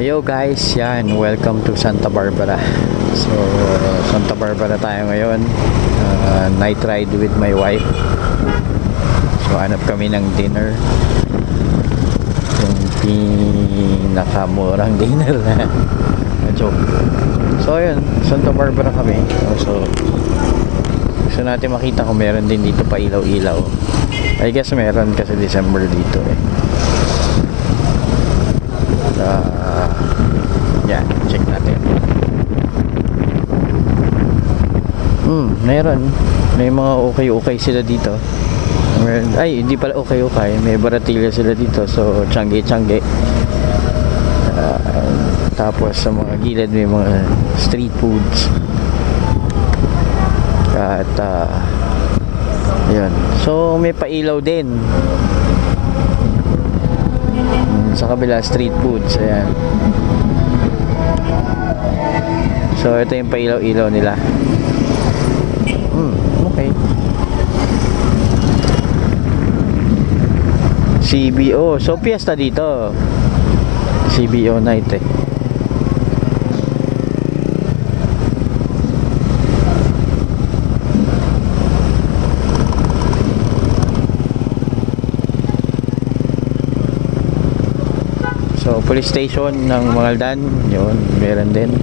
Yo guys, yan, welcome to Santa Barbara. So, Santa Barbara tayo ngayon. Night ride with my wife. So, hanap kami ng dinner. Yung pinakamurang dinner na. Joke. So, yun, Santa Barbara kami. So, gusto natin makita kung meron din dito pa ilaw-ilaw. I guess meron kasi December dito eh. Yan, check natin. Meron. May mga okay sila dito. Meron, ay, hindi pala okay. May baratilya sila dito. So, tiyangge. Tapos sa mga gilid may mga street foods. At yun. So, may pailaw din. Sa kabila, street foods. Ayan. So, ito yung pailaw-ilaw nila. Okay. CBO. So, piyesta dito. CBO night eh. So, police station ng Mangaldan. Yun, meron din.